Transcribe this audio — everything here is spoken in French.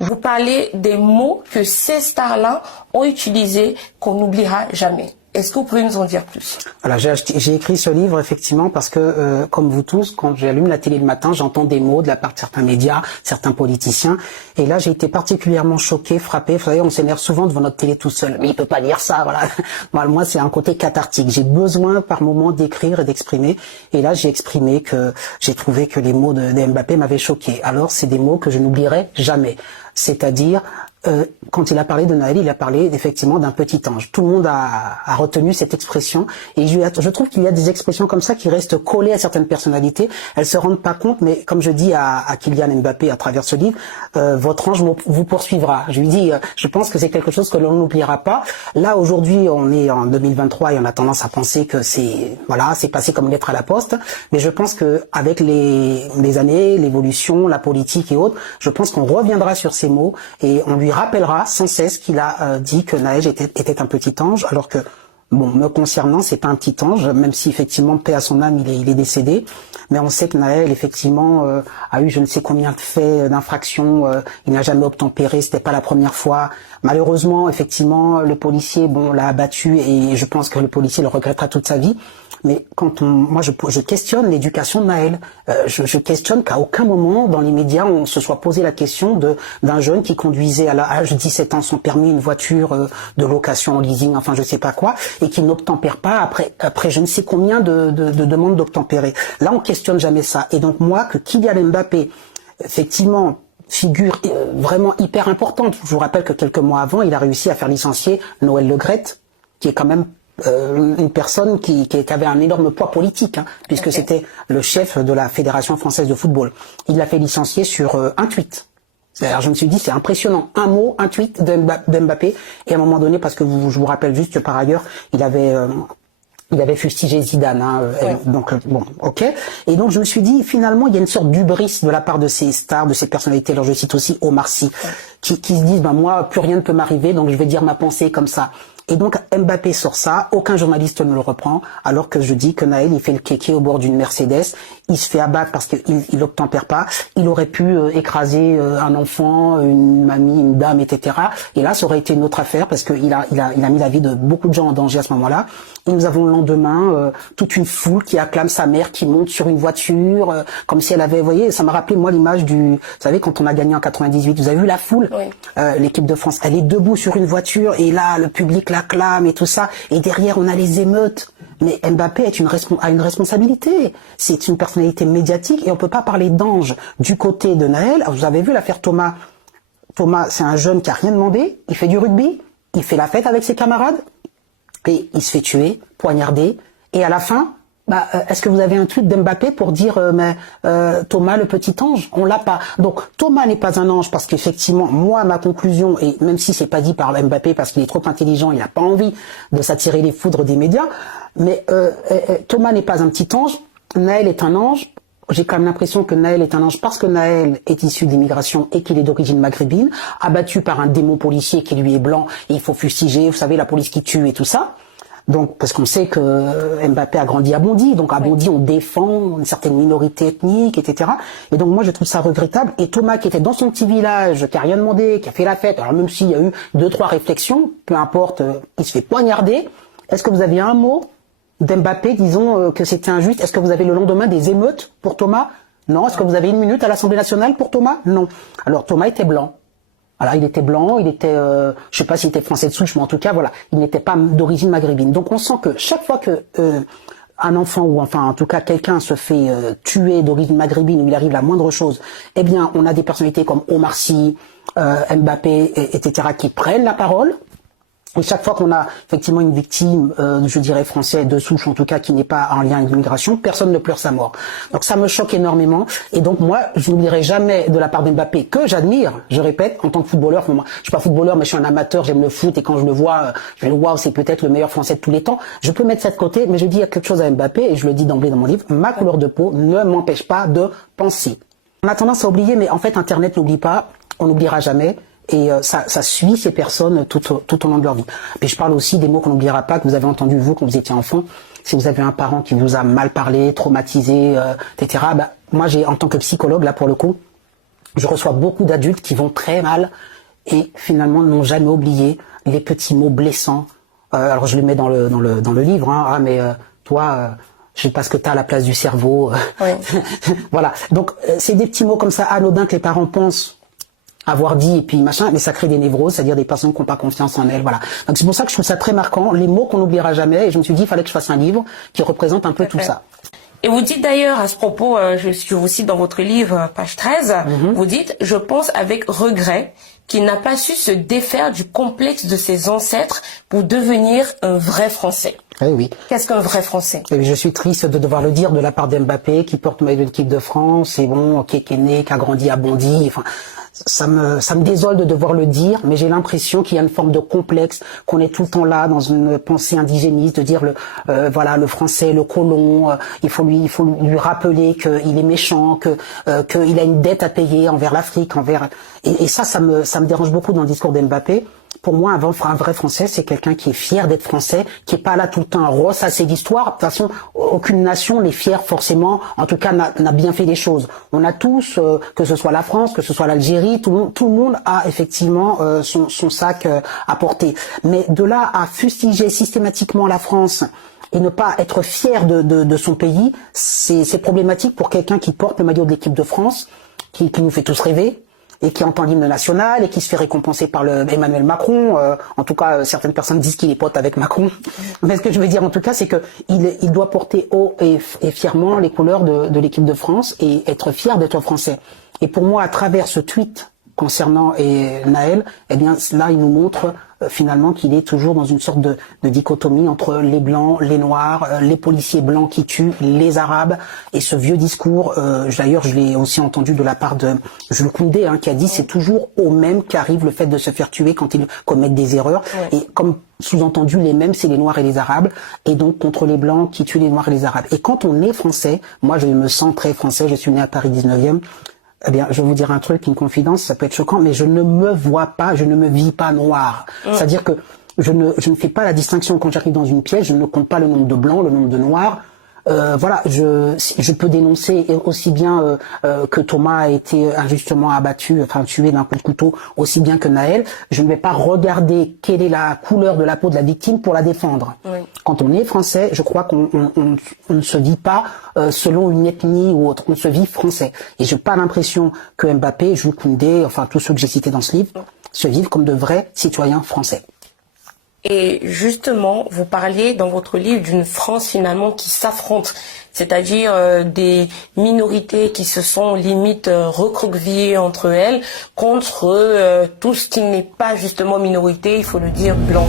Vous parlez des mots que ces stars-là ont utilisés qu'on n'oubliera jamais. Est-ce que vous pouvez nous en dire plus? Voilà, j'ai écrit ce livre effectivement parce que, comme vous tous, quand j'allume la télé le matin, j'entends des mots de la part de certains médias, certains politiciens. Et là, j'ai été particulièrement choquée, frappée. Vous savez, on s'énerve souvent devant notre télé tout seul. Mais il peut pas dire ça, voilà. Moi, c'est un côté cathartique. J'ai besoin par moment d'écrire et d'exprimer. Et là, j'ai exprimé que j'ai trouvé que les mots de Mbappé m'avaient choquée. Alors, c'est des mots que je n'oublierai jamais. C'est-à-dire, quand il a parlé de Naël, il a parlé effectivement d'un petit ange. Tout le monde a retenu cette expression et je trouve qu'il y a des expressions comme ça qui restent collées à certaines personnalités. Elles se rendent pas compte, mais comme je dis à Kylian Mbappé à travers ce livre, votre ange vous poursuivra. Je lui dis, je pense que c'est quelque chose que l'on n'oubliera pas. Là aujourd'hui, on est en 2023 et on a tendance à penser que c'est passé comme une lettre à la poste. Mais je pense que avec les années, l'évolution, la politique et autres, je pense qu'on reviendra sur ces mots et on lui rappellera sans cesse qu'il a dit que Naël était un petit ange, alors que, bon, me concernant, c'est pas un petit ange, même si effectivement, paix à son âme, il est décédé. Mais on sait que Naël, effectivement, a eu je ne sais combien de faits d'infraction, il n'a jamais obtempéré, c'était pas la première fois. Malheureusement, effectivement, le policier, l'a abattu et je pense que le policier le regrettera toute sa vie. Mais moi je questionne l'éducation de Naël. Je questionne qu'à aucun moment dans les médias on se soit posé la question d'un jeune qui conduisait à l'âge de 17 ans son permis, une voiture de location en leasing, enfin je sais pas quoi, et qui n'obtempère pas après je ne sais combien de demandes d'obtempérer. Là on questionne jamais ça. Et donc moi que Kylian Mbappé, effectivement, figure vraiment hyper importante. Je vous rappelle que quelques mois avant, il a réussi à faire licencier Noël Le Graët, qui est quand même une personne qui avait un énorme poids politique, puisque c'était le chef de la Fédération française de football. Il l'a fait licencier sur un tweet. Alors je me suis dit, c'est impressionnant. Un mot, un tweet d'Mbappé. Et à un moment donné, parce que je vous rappelle juste que par ailleurs, il avait fustigé Zidane, donc bon, ok. Et donc je me suis dit, finalement, il y a une sorte d'hubris de la part de ces stars, de ces personnalités. Alors je cite aussi Omar Sy, qui se disent, moi, plus rien ne peut m'arriver, donc je vais dire ma pensée comme ça. Et donc Mbappé sort ça, aucun journaliste ne le reprend, alors que je dis que Naël, il fait le kéké au bord d'une Mercedes, il se fait abattre parce qu'il obtempère pas, il aurait pu écraser un enfant, une mamie, une dame, etc. Et là, ça aurait été une autre affaire parce qu'il a mis la vie de beaucoup de gens en danger à ce moment-là. Et nous avons le lendemain toute une foule qui acclame sa mère, qui monte sur une voiture, comme si elle avait, vous voyez, ça m'a rappelé moi l'image vous savez, quand on a gagné en 98, vous avez vu la foule, l'équipe de France, elle est debout sur une voiture et là, le public l'acclame et tout ça, et derrière on a les émeutes. Mais Mbappé a une responsabilité. C'est une personnalité médiatique et on peut pas parler d'ange du côté de Naël. Vous avez vu l'affaire Thomas. Thomas, c'est un jeune qui a rien demandé. Il fait du rugby. Il fait la fête avec ses camarades. Et il se fait tuer, poignarder. Et à la fin, est-ce que vous avez un tweet d'Mbappé pour dire Thomas le petit ange? On l'a pas. Donc Thomas n'est pas un ange parce qu'effectivement, moi ma conclusion, et même si c'est pas dit par Mbappé parce qu'il est trop intelligent, il n'a pas envie de s'attirer les foudres des médias, mais Thomas n'est pas un petit ange. Naël est un ange. J'ai quand même l'impression que Naël est un ange parce que Naël est issu d'immigration et qu'il est d'origine maghrébine, abattu par un démon policier qui lui est blanc et il faut fustiger, vous savez, la police qui tue et tout ça. Donc, parce qu'on sait que Mbappé a grandi à Bondy, donc à Bondy on défend une certaine minorité ethnique, etc. Et donc moi je trouve ça regrettable. Et Thomas qui était dans son petit village, qui a rien demandé, qui a fait la fête, alors même s'il y a eu 2-3 réflexions, peu importe, il se fait poignarder. Est-ce que vous avez un mot d'Mbappé, disons que c'était injuste? Est-ce que vous avez le lendemain des émeutes pour Thomas? Non. Est-ce que vous avez 1 minute à l'Assemblée nationale pour Thomas? Non. Alors Thomas était blanc. Voilà, il était blanc, il était, je sais pas s'il était français de souche, mais en tout cas, voilà, il n'était pas d'origine maghrébine. Donc on sent que chaque fois que un enfant ou enfin en tout cas quelqu'un se fait tuer d'origine maghrébine ou il arrive la moindre chose, eh bien on a des personnalités comme Omar Sy, Mbappé, etc. qui prennent la parole. Et chaque fois qu'on a effectivement une victime, je dirais français de souche en tout cas, qui n'est pas en lien avec l'immigration, personne ne pleure sa mort. Donc ça me choque énormément. Et donc moi, je n'oublierai jamais de la part d'Mbappé, que j'admire, je répète, en tant que footballeur. Moi, je suis pas footballeur, mais je suis un amateur, j'aime le foot et quand je le vois, je vais le waouh, c'est peut-être le meilleur français de tous les temps. Je peux mettre ça de côté, mais je dis il y a quelque chose à Mbappé et je le dis d'emblée dans mon livre, ma couleur de peau ne m'empêche pas de penser. On a tendance à oublier, mais en fait Internet n'oublie pas, on n'oubliera jamais. Et ça suit ces personnes tout au long de leur vie. Et je parle aussi des mots qu'on n'oubliera pas, que vous avez entendus vous quand vous étiez enfant. Si vous avez un parent qui vous a mal parlé, traumatisé, etc. Moi, en tant que psychologue, là pour le coup, Je reçois beaucoup d'adultes qui vont très mal et finalement n'ont jamais oublié les petits mots blessants. Alors je les mets dans le livre, hein. Ah mais toi, je sais pas ce que t'as à la place du cerveau. Oui. Voilà. Donc c'est des petits mots comme ça anodins que les parents pensent avoir dit et puis machin, mais ça crée des névroses, c'est-à-dire des personnes qui n'ont pas confiance en elles, voilà. Donc c'est pour ça que je trouve ça très marquant, les mots qu'on n'oubliera jamais, et je me suis dit il fallait que je fasse un livre qui représente un peu tout ça. Et vous dites d'ailleurs à ce propos, je vous cite dans votre livre, page 13, vous dites « Je pense avec regret qu'il n'a pas su se défaire du complexe de ses ancêtres pour devenir un vrai Français. » Eh oui. Qu'est-ce qu'un vrai Français? Et je suis triste de devoir le dire de la part d'Mbappé, qui porte le maillot de l'équipe de France, et bon, qui est né, qui a grandi à Bondy, enfin... Ça me désole de devoir le dire, mais j'ai l'impression qu'il y a une forme de complexe, qu'on est tout le temps là dans une pensée indigéniste, de dire voilà, le français, le colon, il faut lui rappeler qu'il est méchant, qu'il a une dette à payer envers l'Afrique, et ça me dérange beaucoup dans le discours d'Mbappé. Pour moi, un vrai Français, c'est quelqu'un qui est fier d'être Français, qui est pas là tout le temps à ressasser d'histoire. De toute façon, aucune nation n'est fière forcément, en tout cas, n'a bien fait les choses. On a tous, que ce soit la France, que ce soit l'Algérie, tout le monde a effectivement son sac à porter. Mais de là à fustiger systématiquement la France et ne pas être fier de son pays, c'est problématique pour quelqu'un qui porte le maillot de l'équipe de France, qui nous fait tous rêver, et qui entend l'hymne national et qui se fait récompenser par Emmanuel Macron. En tout cas, certaines personnes disent qu'il est pote avec Macron. Mais ce que je veux dire en tout cas, c'est que il doit porter haut et fièrement les couleurs de l'équipe de France et être fier d'être français. Et pour moi, à travers ce tweet concernant Naël, eh bien là, il nous montre finalement qu'il est toujours dans une sorte de dichotomie entre les blancs, les noirs, les policiers blancs qui tuent, les arabes, et ce vieux discours, d'ailleurs je l'ai aussi entendu de la part de Jules Koundé, hein, qui a dit c'est toujours aux mêmes qu'arrive le fait de se faire tuer quand ils commettent des erreurs, et comme sous-entendu les mêmes c'est les noirs et les arabes, et donc contre les blancs qui tuent les noirs et les arabes. Et quand on est français, moi je me sens très français, je suis né à Paris 19e, eh bien, je vais vous dire un truc, une confidence, ça peut être choquant, mais je ne me vois pas, je ne me vis pas noir. C'est-à-dire que je ne fais pas la distinction quand j'arrive dans une pièce, je ne compte pas le nombre de blancs, le nombre de noirs. Voilà, je peux dénoncer aussi bien que Thomas a été injustement abattu, enfin tué d'un coup de couteau, aussi bien que Naël. Je ne vais pas regarder quelle est la couleur de la peau de la victime pour la défendre. Oui. Quand on est français, je crois qu'on ne se vit pas selon une ethnie ou autre. On se vit français. Et j'ai pas l'impression que Mbappé, Jules Koundé, enfin tous ceux que j'ai cités dans ce livre, se vivent comme de vrais citoyens français. Et justement, vous parliez dans votre livre d'une France finalement qui s'affronte, c'est-à-dire des minorités qui se sont limite recroquevillées entre elles contre tout ce qui n'est pas justement minorité, il faut le dire, blanc.